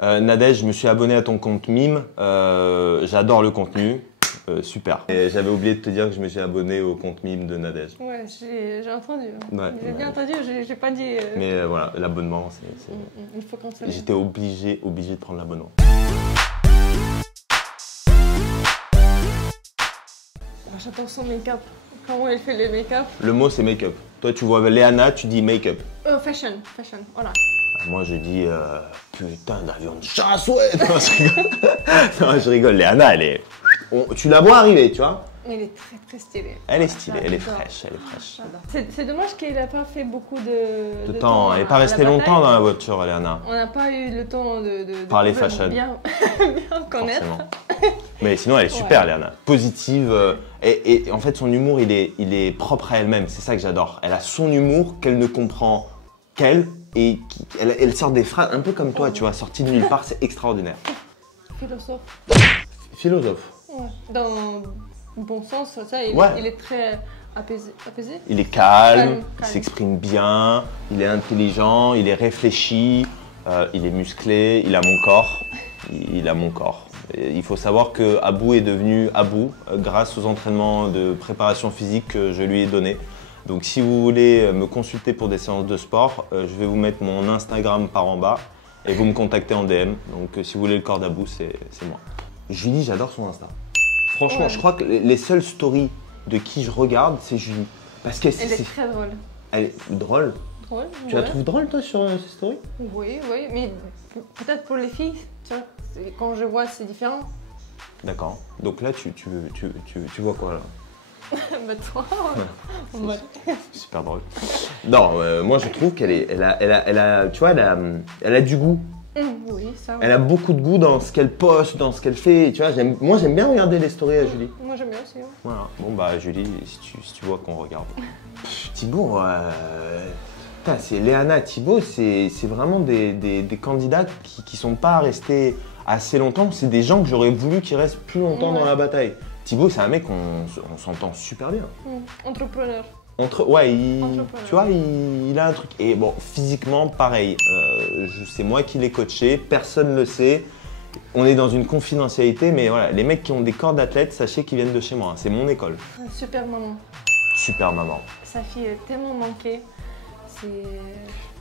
Nadège, je me suis abonné à ton compte Mime. J'adore le contenu. Super. J'avais oublié de te dire que je me suis abonné au compte Mime de Nadège. Ouais, j'ai entendu. Ouais, j'ai bien entendu, j'ai pas dit. Mais voilà, l'abonnement, Il faut qu'on se. J'étais obligé de prendre l'abonnement. J'attends son make-up. Comment elle fait le make-up? Le mot, c'est make-up. Toi, tu vois Léana, tu dis make-up. Fashion, voilà. Moi, je dis putain d'avion de chasse, ouais. Non, je rigole. Non, je rigole. Léana, elle est. Tu la vois arriver, tu vois. Elle est très très stylée. Elle est stylée, elle est fraîche, C'est dommage qu'elle n'a pas fait beaucoup de temps. Elle n'est pas restée longtemps dans la voiture, Léana. On n'a pas eu le temps de parler fashion. Bien connaître. Forcément. Mais sinon, elle est super, Léana. Positive. Et en fait, son humour, il est propre à elle-même. C'est ça que j'adore. Elle a son humour qu'elle ne comprend qu'elle. Et elle sort des phrases un peu comme toi, tu vois, sortie de nulle part. C'est extraordinaire. Philosophe. Ouais. Dans le bon sens, ça, il est très apaisé. Il est calme. Il s'exprime bien, il est intelligent, il est réfléchi, il est musclé, il a mon corps. Il a mon corps. Et il faut savoir que Abou est devenu Abou grâce aux entraînements de préparation physique que je lui ai donnés. Donc si vous voulez me consulter pour des séances de sport, je vais vous mettre mon Instagram par en bas et vous me contactez en DM. Donc si vous voulez le corps d'Abou, c'est moi. Julie, j'adore son Insta. Franchement, ouais. Je crois que les seules stories de qui je regarde, c'est Julie. Parce que elle est très drôle. Elle est drôle. Ouais, tu la trouves drôle, toi, sur ces stories? Oui, mais peut-être pour les filles, tu vois, quand je vois, c'est différent. D'accord. Donc là, tu vois quoi, là? Bah toi, ouais. Super drôle. Non, moi, je trouve qu'elle a, tu vois, elle a du goût. Oui, ça, ouais. Elle a beaucoup de goût dans ce qu'elle poste, dans ce qu'elle fait. Tu vois, moi, j'aime bien regarder les stories à Julie. Moi, j'aime bien aussi. Ouais. Voilà. Bon, bah, Julie, si tu vois qu'on regarde. Thibaut, c'est Léana, Thibaut, c'est vraiment des candidats qui sont pas restés assez longtemps. C'est des gens que j'aurais voulu qu'ils restent plus longtemps dans la bataille. Thibaut, c'est un mec, on s'entend super bien. Entrepreneur. Ouais, tu vois, il a un truc. Et bon, physiquement, pareil. C'est moi qui l'ai coaché, personne ne le sait. On est dans une confidentialité, mais voilà, les mecs qui ont des corps d'athlètes, sachez qu'ils viennent de chez moi. C'est mon école. Super maman. Super maman. Sa fille est tellement manquée.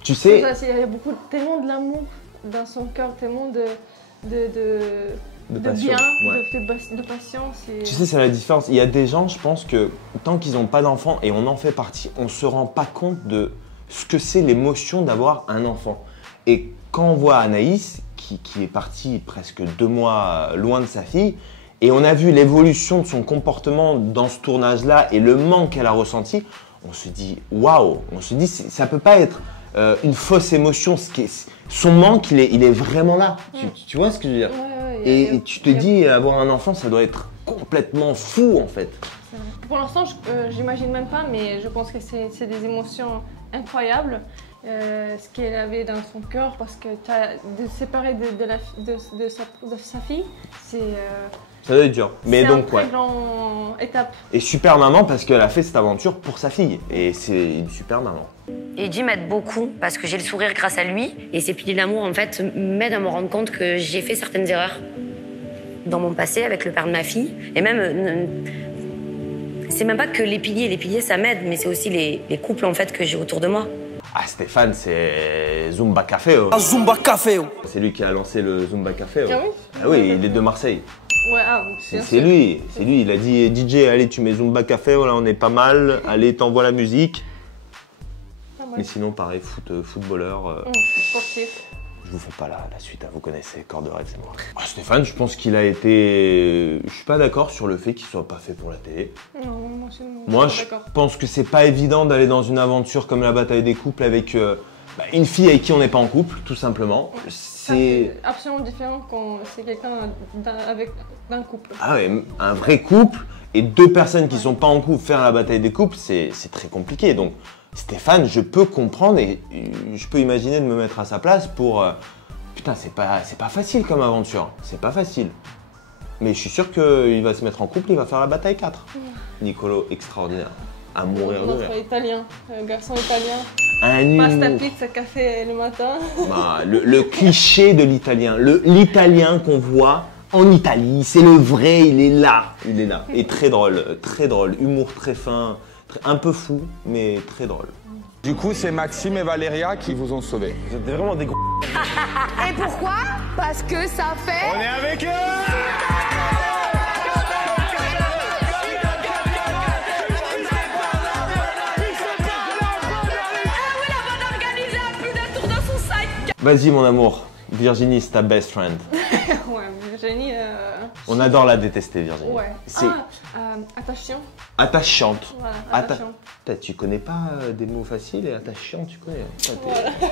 Tu sais, il y a tellement de l'amour dans son cœur, tellement de passion, bien, ouais. de patience. Et... Tu sais, c'est la différence. Il y a des gens, je pense que tant qu'ils n'ont pas d'enfant, et on en fait partie, on ne se rend pas compte de ce que c'est l'émotion d'avoir un enfant. Et quand on voit Anaïs, qui est partie presque 2 mois loin de sa fille, et on a vu l'évolution de son comportement dans ce tournage-là et le manque qu'elle a ressenti, on se dit waouh, on se dit ça ne peut pas être une fausse émotion. Son manque, il est vraiment là. Tu vois ce que je veux dire? Et tu te dis, avoir un enfant, ça doit être complètement fou en fait. Pour l'instant, j'imagine même pas, mais je pense que c'est des émotions incroyables. Ce qu'elle avait dans son cœur, parce que de séparer de sa fille, c'est... ça doit être dur. Mais donc, une très grande étape. Et super maman parce qu'elle a fait cette aventure pour sa fille. Et c'est une super maman. Et Dieu m'aide beaucoup parce que j'ai le sourire grâce à lui. Et ces piliers d'amour, en fait, m'aident à me rendre compte que j'ai fait certaines erreurs dans mon passé avec le père de ma fille. Et même, c'est même pas que les piliers, ça m'aide, mais c'est aussi les couples, en fait, que j'ai autour de moi. Ah, Stéphane, c'est Zumba Café. Zumba Café. C'est lui qui a lancé le Zumba Café. Ah oui? Ah oui, il est de Marseille. Ouais, c'est lui, il a dit DJ, allez tu mets Zumba Café, voilà on est pas mal, allez t'envoies la musique. Mais sinon pareil, footballeur. Sportif. Je vous fais pas la suite, hein, vous connaissez, corps de rêve c'est moi. Ah, Stéphane, je pense qu'il a été... Je suis pas d'accord sur le fait qu'il soit pas fait pour la télé. Non, moi je pense que c'est pas évident d'aller dans une aventure comme la bataille des couples avec une fille avec qui on n'est pas en couple, tout simplement. Ouais. C'est absolument différent quand c'est quelqu'un avec d'un couple. Ah ouais, un vrai couple et 2 personnes qui sont pas en couple faire la bataille des couples, c'est très compliqué. Donc Stéphane, je peux comprendre et je peux imaginer de me mettre à sa place pour... putain, c'est pas facile comme aventure, c'est pas facile. Mais je suis sûr qu'il va se mettre en couple, il va faire la bataille 4. Nicolo, extraordinaire. À mourir de rire. Notre italien, garçon italien. un Pasta, humour. pizza, café le matin. Bah, le cliché de l'italien, l'italien qu'on voit en Italie, c'est le vrai, il est là. Et très drôle, humour très fin, un peu fou, mais très drôle. Du coup, c'est Maxime et Valéria qui vous ont sauvé. Vous êtes vraiment des gros. Et pourquoi? Parce que ça fait... On est avec eux. Vas-y mon amour, Virginie c'est ta best friend. Ouais, Virginie. On adore la détester Virginie. Ouais. C'est Attachant. attachante. Voilà, Atta- attachant. Putain, tu connais pas des mots faciles et attachant, tu connais. Putain,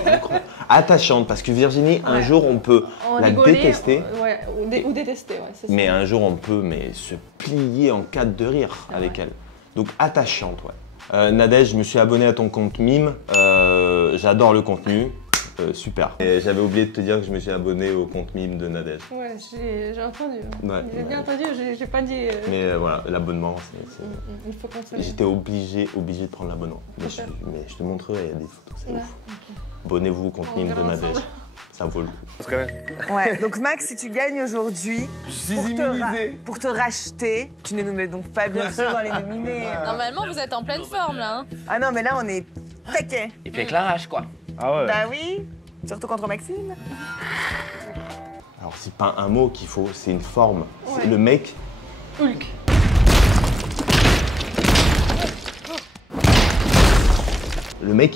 t'es incroyable. Attachante, parce que Virginie, un Ouais. jour on peut On la rigolait, détester, ouais, ou détester, ouais, c'est ça. mais un jour on peut se plier en quatre de rire avec ouais. elle. Donc attachante, ouais. Nadège, je me suis abonné à ton compte mime. J'adore le contenu. Super. Et j'avais oublié de te dire que je me suis abonné au compte mime de Nadège. Ouais, j'ai entendu. Ouais, J'ai bien ouais. entendu, j'ai pas dit. Mais voilà, l'abonnement, c'est... Il faut qu'on se. J'étais obligé de prendre l'abonnement. Mais, Ok. mais je te montrerai, il y a des photos, c'est Ouais, ouf. ok. Abonnez-vous au compte On mime de verra Nadège. ensemble. Ça vaut le coup. Parce que Ouais, donc Max, si tu gagnes aujourd'hui, je suis pour, immunisé. pour te racheter, tu ne nous mets donc pas bien sûr dans les nominés. Normalement, vous êtes en pleine forme, là. Hein. Ah non, mais là, on est taquet. Et puis avec l'arrache, quoi. Ah ouais. Bah oui, surtout contre Maxime. Alors c'est pas un mot qu'il faut, c'est une forme. C'est Ouais. le mec, Hulk.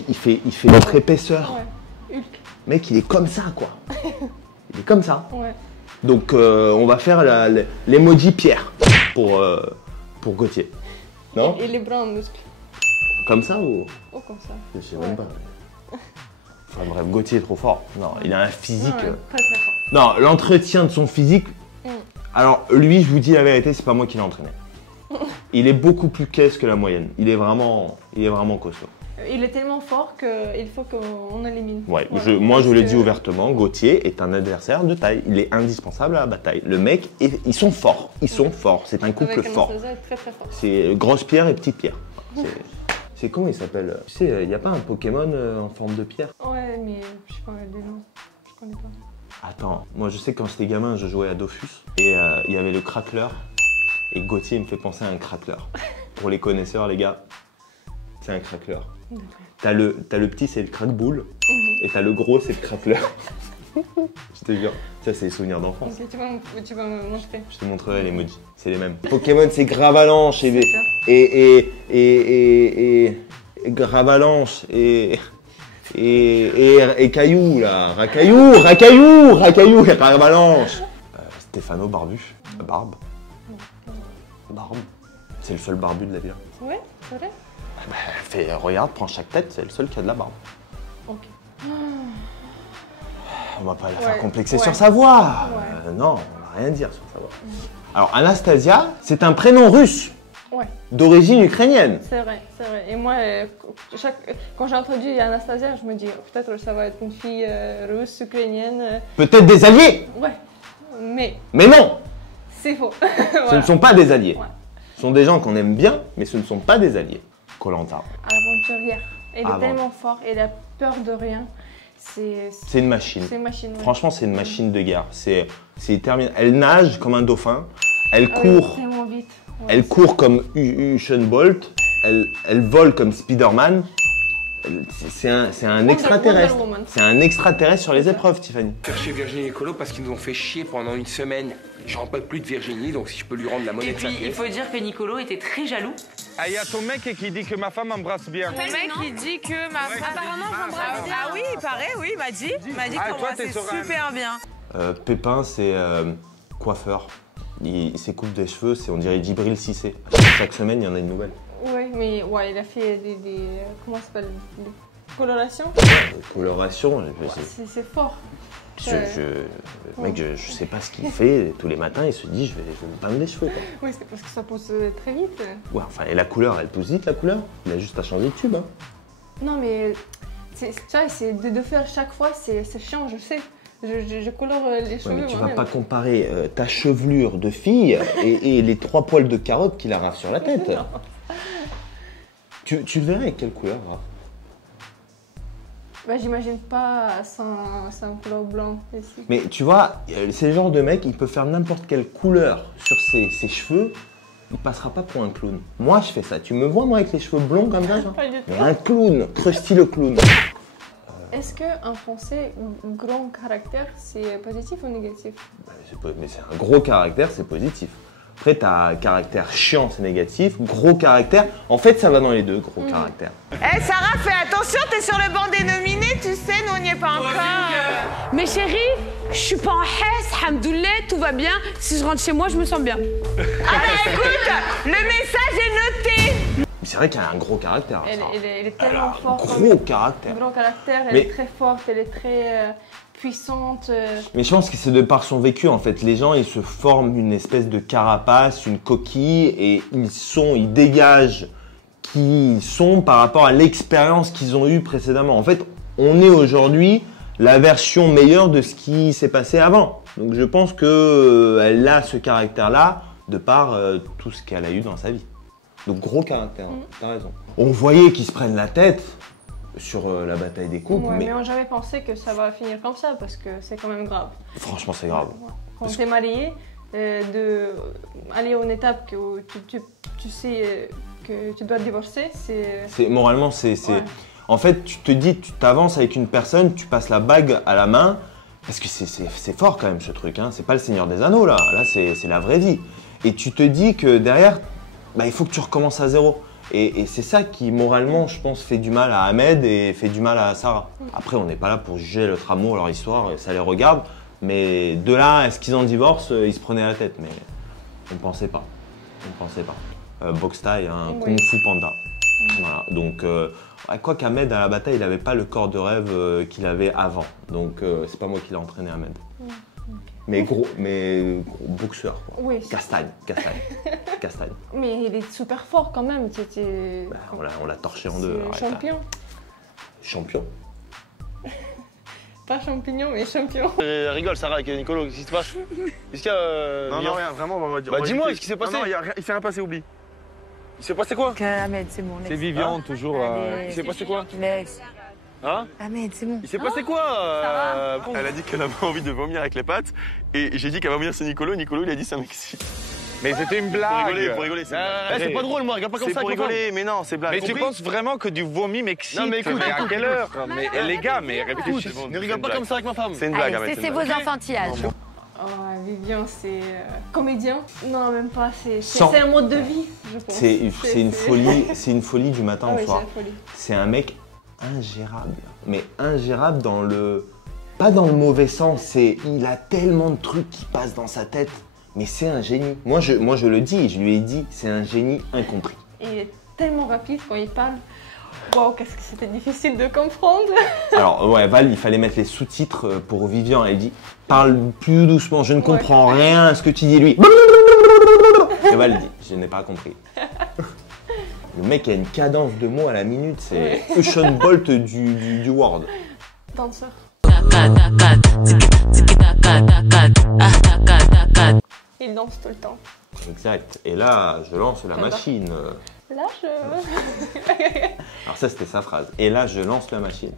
il fait notre épaisseur. Ouais. Hulk. Le mec, il est comme ça, quoi. Il est comme ça. Ouais. Donc on va faire l'emoji pierre pour Gauthier. Non? Et les bras en muscles. Comme ça ou? Oh, comme ça. Je sais même pas. Enfin bref, Gauthier est trop fort. Non, il a un physique. Ouais, très très fort. Non, l'entretien de son physique. Mm. Alors lui, je vous dis la vérité, c'est pas moi qui l'ai entraîné. Il est beaucoup plus caisse que la moyenne. Il est vraiment costaud. Il est tellement fort qu'il faut qu'on élimine. Ouais, Voilà. moi je Parce l'ai que- dit ouvertement, Gauthier est un adversaire de taille. Il est indispensable à la bataille. Le mec, ils sont forts. Ils sont forts. C'est un couple Avec fort. Anastasia, il est très très fort. C'est grosse pierre et petite pierre. C'est comment il s'appelle? Tu sais, il n'y a pas un Pokémon en forme de pierre? Ouais, mais je sais pas les noms. Je connais pas. Attends, moi je sais que quand j'étais gamin, je jouais à Dofus et il y avait le crackler. Et Gauthier il me fait penser à un crackler. Pour les connaisseurs, les gars, c'est un crackler. T'as le petit, c'est le crackboule. Et t'as le gros, c'est le crackler. Je te jure, ça c'est les souvenirs d'enfance. Ok, tu vas me montrer. Je te montrerai les emojis, c'est les mêmes. Pokémon, c'est Gravalanche et Gravalanche et Caillou là, Racaillou, Gravalanche. Stéphano Barbu, Barbe. C'est le seul barbu de la ville. Ouais, c'est vrai? Regarde, prends chaque tête, c'est le seul qui a de la barbe. Ok. On va pas la Ouais, faire complexer ouais. sur sa voix. Ouais. Non, on va rien dire sur sa voix. Alors Anastasia, c'est un prénom russe Ouais, d'origine ukrainienne. c'est vrai, c'est vrai. Et moi, quand j'ai entendu Anastasia, je me dis oh, peut-être ça va être une fille russe, ukrainienne. Peut-être des alliés, Ouais, mais mais non, c'est faux. ce ne sont pas des alliés. Ouais. Ce sont des gens qu'on aime bien, mais ce ne sont pas des alliés. Koh-Lanta, Aventurière. Elle Avant. est tellement forte, elle a peur de rien. C'est c'est une machine. une machine. Ouais. Franchement, c'est une machine de guerre. C'est terminé. Elle nage comme un dauphin. Elle Ah oui, court. tellement vite. Ouais, Elle court comme Usain Bolt. Elle vole comme Spider-Man. C'est un extraterrestre. Wonder Woman. C'est un extraterrestre sur les épreuves, Tiffany. Faire chier Virginie et Colo parce qu'ils nous ont fait chier pendant une semaine. J'en peux plus de Virginie, donc si je peux lui rendre la monnaie Et de sa puis, il pièce. faut dire que Nicolo était très jaloux. Ah, il y a ton mec qui dit que ma femme embrasse bien. Mon mec, il dit que ma femme... Apparemment, j'embrasse bien. Ah oui, il paraît, oui, il m'a dit. Il m'a dit Ah, qu'on toi, t'es c'est sereine. super bien. Pépin, c'est coiffeur. Ses coupes des cheveux, c'est on dirait Djibril Cissé. Chaque semaine, il y en a une nouvelle. Ouais, mais ouais, il a fait des comment ça s'appelle, des colorations. Coloration, C'est fort. le mec, je sais pas ce qu'il fait. Tous les matins, il se dit, je vais me peindre les cheveux. Quoi. Oui, c'est parce que ça pousse très vite. Ouais, enfin, et la couleur, elle pousse vite, la couleur. Il a juste à changer de tube. Hein. Non, mais tu vois, c'est de faire chaque fois, c'est chiant, je sais. Je colore les Ouais, cheveux mais tu vas moi-même. pas comparer ta chevelure de fille et les 3 poils de carotte qu'il a sur la tête. Tu le verrais quelle couleur, Raph? Bah, j'imagine pas sans couleur blanc ici. Mais tu vois, c'est le genre de mec, il peut faire n'importe quelle couleur sur ses cheveux, il passera pas pour un clown. Moi, je fais ça. Tu me vois, moi, avec les cheveux blonds comme ça, genre? Pas du tout. Mais un clown, Krusty le clown. Est-ce qu'en français, grand caractère, c'est positif ou négatif? Mais c'est un gros caractère, c'est positif. Après, t'as caractère chiant, c'est négatif. Gros caractère, en fait, ça va dans les deux, gros caractère. Eh Sarah, fais attention, t'es sur le banc des nominés, tu sais, nous on n'y est pas encore. Mais chérie, je suis pas en hesse, hamdoulilah, tout va bien. Si je rentre chez moi, je me sens bien. Ah bah écoute, le message est noté. Mais c'est vrai qu'elle a un gros caractère. Elle Sarah. est tellement forte. Gros caractère. Grand caractère, elle Mais- est très forte, elle est très puissante. Mais je pense que c'est de par son vécu, en fait. Les gens, ils se forment une espèce de carapace, une coquille, et ils dégagent qui ils sont par rapport à l'expérience qu'ils ont eue précédemment. En fait, on est aujourd'hui la version meilleure de ce qui s'est passé avant. Donc je pense qu'elle a ce caractère-là de par tout ce qu'elle a eu dans sa vie. Donc gros caractère, t'as raison. On voyait qu'ils se prennent la tête sur la bataille des couples, Ouais, mais mais on n'a jamais pensé que ça va finir comme ça parce que c'est quand même grave. franchement c'est grave. Ouais. Quand Parce t'es marié, aller à une étape où tu sais que tu dois divorcer, c'est... Moralement, c'est... Ouais. En fait, tu te dis, tu t'avances avec une personne, tu passes la bague à la main, parce que c'est fort quand même ce truc, hein. C'est pas le Seigneur des Anneaux là, c'est la vraie vie. Et tu te dis que derrière, bah, il faut que tu recommences à zéro. Et c'est ça qui, moralement, je pense, fait du mal à Ahmed et fait du mal à Sarah. Après, on n'est pas là pour juger notre amour, leur histoire, ça les regarde. Mais de là, est-ce qu'ils en divorcent, ils se prenaient la tête. Mais on ne pensait pas. On ne pensait pas. Box Thai, hein, Oui. Kung Fu Panda. Voilà. Donc, quoi qu'Ahmed, à la bataille, il n'avait pas le corps de rêve qu'il avait avant. Donc, c'est pas moi qui l'ai entraîné, Ahmed. Mais gros boxeur, quoi. Oui, Castagne. mais il est super fort quand même. Bah, on l'a torché en deux. C'est arrête, champion. là. Champion. Pas champignon, mais champion. Rigole, Sarah, avec Nicolo, qu'est-ce qui se passe? Qu'est-ce qu'il y a Non, rien, vraiment, on va dire. Bah dis-moi, qu'est-ce qui s'est passé? Non, il s'est rien passé, oublie. Il s'est passé quoi? Ahmed, c'est bon. C'est Viviane, toujours. Il s'est passé quoi? Laisse. Hein? Ahmed, c'est bon. Il s'est passé quoi? Elle a dit qu'elle avait envie de vomir avec les pattes, et j'ai dit qu'elle va vomir c'est Nicolo. Nicolo, il a dit ça m'excite. Mais c'était une blague. Pour rigoler, c'est une blague. Eh, c'est pas drôle, moi, regarde pas comme C'est ça. pour avec ma rigoler, mais non, c'est blague. Mais tu Compris penses vraiment que du vomi m'excite? Non, mais écoute, à écoute, quelle heure? Mais les gars, mais Écoute, réfléchis. c'est Ne rigole pas comme ça avec ma femme. C'est une blague, Ahmed. Cessez vos enfantillages. Oh, Vivian, c'est comédien. Non, même pas. C'est Sans- un mode de vie, je pense. C'est une folie, c'est une folie du matin Ah au oui, c'est soir. la folie. C'est un mec ingérable, mais ingérable dans le, pas dans le mauvais sens. C'est, il a tellement de trucs qui passent dans sa tête, mais c'est un génie. Moi je le dis, je lui ai dit, c'est un génie incompris. Il est tellement rapide quand il parle. Waouh, qu'est-ce que c'était difficile de comprendre. Alors ouais, Val, il fallait mettre les sous-titres pour Vivian. Elle dit, parle plus doucement, je ne comprends rien à ce que tu dis lui. Et Val dit, je n'ai pas compris. Le mec a une cadence de mots à la minute, c'est Usain Bolt du Word. Danseur. Il danse tout le temps. Exact. Et là, je lance la J'adore. machine. Là, Alors ça, c'était sa phrase. Et là, je lance la machine.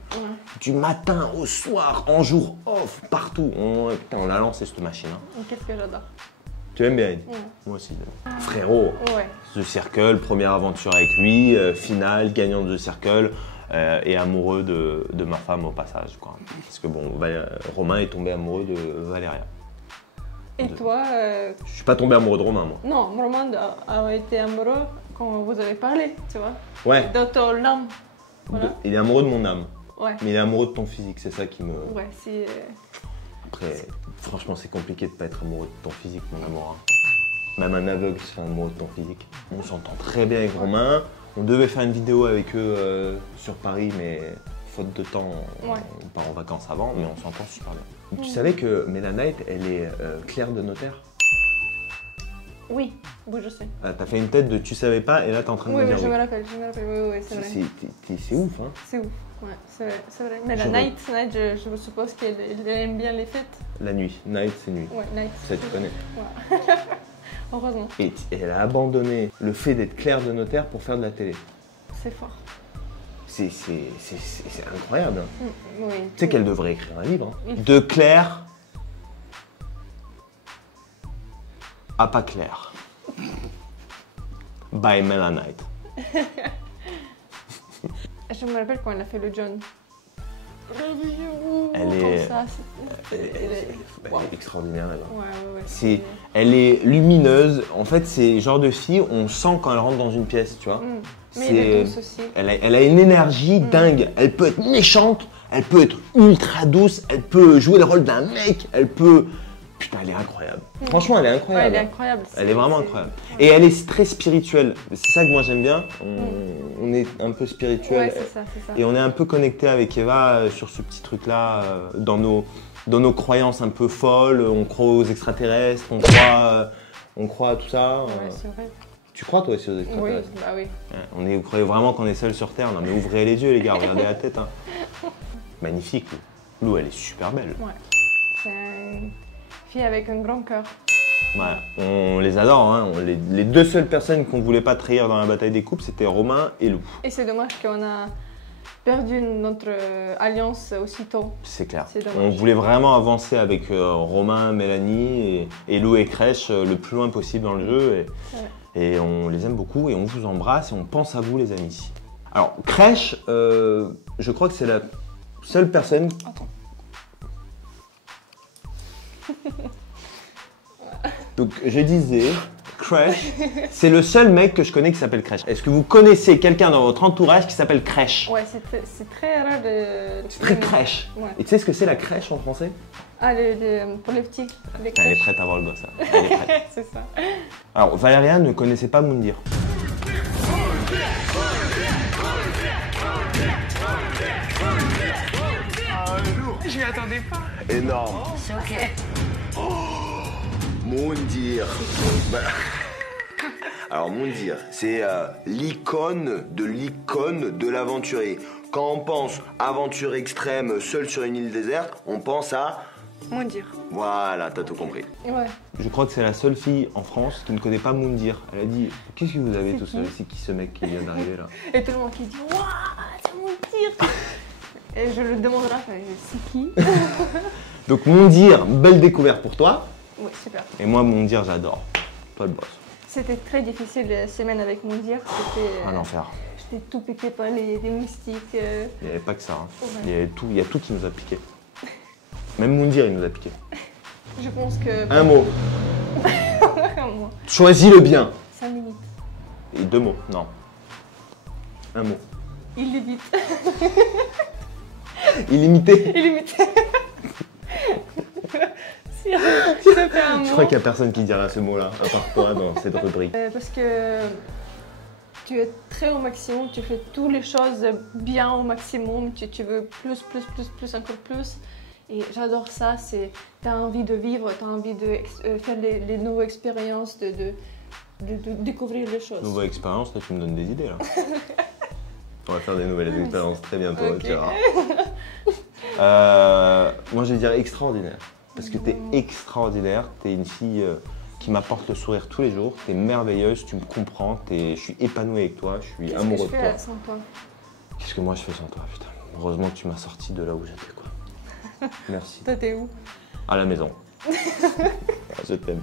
Du matin au soir, en jour off, partout. Putain, on l'a lancé cette machine. Hein. Qu'est-ce que j'adore. Tu aimes bien Eddie? Ouais. Moi aussi. Frérot, Ouais. The Circle, première aventure avec lui, finale, gagnant de The Circle. Et amoureux de ma femme au passage, quoi. Parce que bon, Romain est tombé amoureux de Valéria. Et toi Je suis pas tombé amoureux de Romain, moi. Non, Romain a été amoureux quand vous avez parlé, tu vois. Ouais. Dans ton âme. Voilà. Il est amoureux de mon âme. Ouais. Mais il est amoureux de ton physique, c'est ça qui me... Ouais, c'est... Après, franchement, c'est compliqué de pas être amoureux de ton physique, mon amour. Hein. Même un aveugle se fait amoureux de ton physique. On s'entend très bien avec Romain. On devait faire une vidéo avec eux sur Paris, mais faute de temps, on part en vacances avant, mais on s'entend super bien. Tu savais que Mélanite, elle est clerc de notaire? Oui, je sais. Ah, t'as fait une tête de tu savais pas, et là t'es en train de Oui, me mais dire je oui. me rappelle, oui, c'est vrai. C'est ouf, hein. C'est ouf, ouais, c'est vrai. Mais la J'aurais- night, je suppose qu'elle aime bien les fêtes. La nuit, night c'est nuit. Ouais, night. Ça tu connais. Ouais. Heureusement. Et elle a abandonné le fait d'être clerc de notaire pour faire de la télé. C'est fort. c'est incroyable. Oui. Tu sais qu'elle devrait écrire un livre. Hein. De Claire à pas Claire. By Melanite. Je me rappelle quand elle a fait le John. Elle est, Ça, elle est extraordinaire. ouais. Elle est lumineuse. En fait, c'est le genre de fille, on sent quand elle rentre dans une pièce, tu vois. Mais elle est douce aussi. Elle a une énergie dingue. Elle peut être méchante, elle peut être ultra douce, elle peut jouer le rôle d'un mec, elle peut... Putain, elle est incroyable. Franchement, elle est incroyable. Ouais, elle est incroyable. Elle est vraiment incroyable. Et elle est très spirituelle. C'est ça que moi j'aime bien. On est un peu spirituel. Ouais, c'est ça. Et on est un peu connecté avec Eva sur ce petit truc-là, dans nos croyances un peu folles. On croit aux extraterrestres, on croit à tout ça. Ouais, c'est vrai. Tu crois toi aussi aux extraterrestres? Oui, bah oui. Ouais, vous croyez vraiment qu'on est seul sur Terre? Non mais ouvrez les yeux les gars, regardez la tête. Hein. Magnifique. Lou, elle est super belle. Ouais. C'est une fille avec un grand cœur. Ouais, on les adore. Hein. Les deux seules personnes qu'on voulait pas trahir dans la bataille des couples, c'était Romain et Lou. Et c'est dommage qu'on a perdu notre alliance aussitôt. C'est clair. C'est dommage. On voulait vraiment avancer avec Romain, Mélanie et Lou et Crèche le plus loin possible dans le jeu. Et on les aime beaucoup et on vous embrasse et on pense à vous les amis. Alors, Crèche, je crois que c'est la seule personne... Attends. Donc je disais, Crèche, c'est le seul mec que je connais qui s'appelle Crèche. Est-ce que vous connaissez quelqu'un dans votre entourage qui s'appelle Crèche? Ouais, c'est très rare de... C'est très crèche. Ouais. Et tu sais ce que c'est la crèche en français? Ah, pour les petits. Les Elle est prête à voir le gosse. Hein. Elle est prête. C'est ça. Alors, Valéria ne connaissait pas Moundir. Je m'y attendais pas. Énorme. C'est ok. Moundir. Alors Moundir, c'est l'icône de l'aventurier. Quand on pense aventure extrême, seul sur une île déserte, on pense à... Moundir. Voilà, t'as tout compris. Ouais. Je crois que c'est la seule fille en France qui ne connaît pas Moundir. Elle a dit, qu'est-ce que vous avez tous C'est qui ce mec qui vient d'arriver là? Et tout le monde qui dit, waouh, c'est Moundir. Et je le demanderai, c'est qui? Donc Moundir, belle découverte pour toi. Oui, super. Et moi, Moundir, j'adore. Toi le boss. C'était très difficile la semaine avec Moundir. C'était Un enfer. J'étais tout piqué par les moustiques. Il n'y avait pas que ça. Hein. Ouais. Il y a tout qui nous a piqué. Même Moundir, il nous a piqué. Je pense que... Un mot. Un mot. Choisis le bien. 5 minutes. Et 2 mots. Non. Un mot. Illimité. Illimité. Illimité. Si je fais un mot. Je crois qu'il n'y a personne qui dira ce mot-là, à part toi, dans cette rubrique. Parce que tu es très au maximum, tu fais toutes les choses bien au maximum, tu veux plus, encore plus. Et j'adore ça, tu as envie de vivre, tu as envie de faire les nouvelles expériences, de découvrir les choses. Nouvelle expérience, là tu me donnes des idées là. On va faire des nouvelles expériences très bientôt, Okay. tu verras. Moi je vais dire extraordinaire. Parce que t'es extraordinaire, t'es une fille qui m'apporte le sourire tous les jours, t'es merveilleuse, tu me comprends, je suis épanoui avec toi, je suis amoureux de toi. Qu'est-ce que je fais sans toi? Qu'est-ce que moi je fais sans toi, putain. Heureusement que tu m'as sorti de là où j'étais, quoi. Merci. Toi, t'es où? À la maison. Je t'aime.